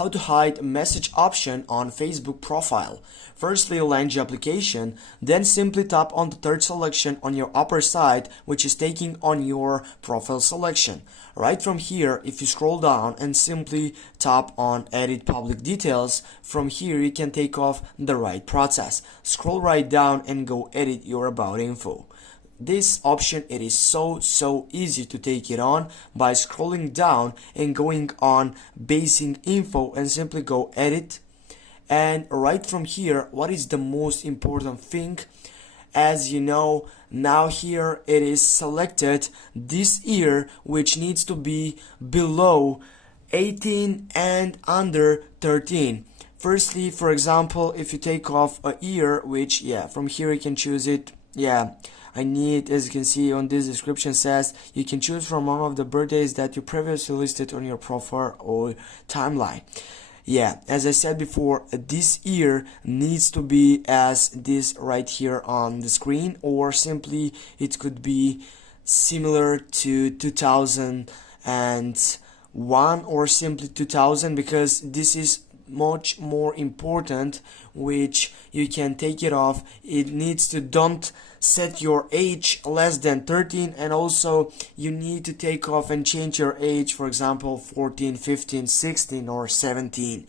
how to hide a message option on Facebook profile. Firstly, launch the application, then simply tap on the third selection on your upper side, which is taking on your profile selection. Right from here, if you scroll down and simply tap on edit public details, from here you can take off the right process. Scroll right down and go edit your about info. This option, it is so easy to take it on by scrolling down and going on basic info and simply go edit. And right from here, what is the most important thing? As you know, now here it is selected this year, which needs to be below 18 and under 13. Firstly, for example, if you take off a year, which from here you can choose it. I need, as you can see on this description says, you can choose from one of the birthdays that you previously listed on your profile or timeline. As I said before, this year needs to be as this right here on the screen, or simply it could be similar to 2001 or simply 2000, because this is much more important, which you can take it off. It needs to don't set your age less than 13, and also you need to take off and change your age, for example 14, 15, 16 or 17.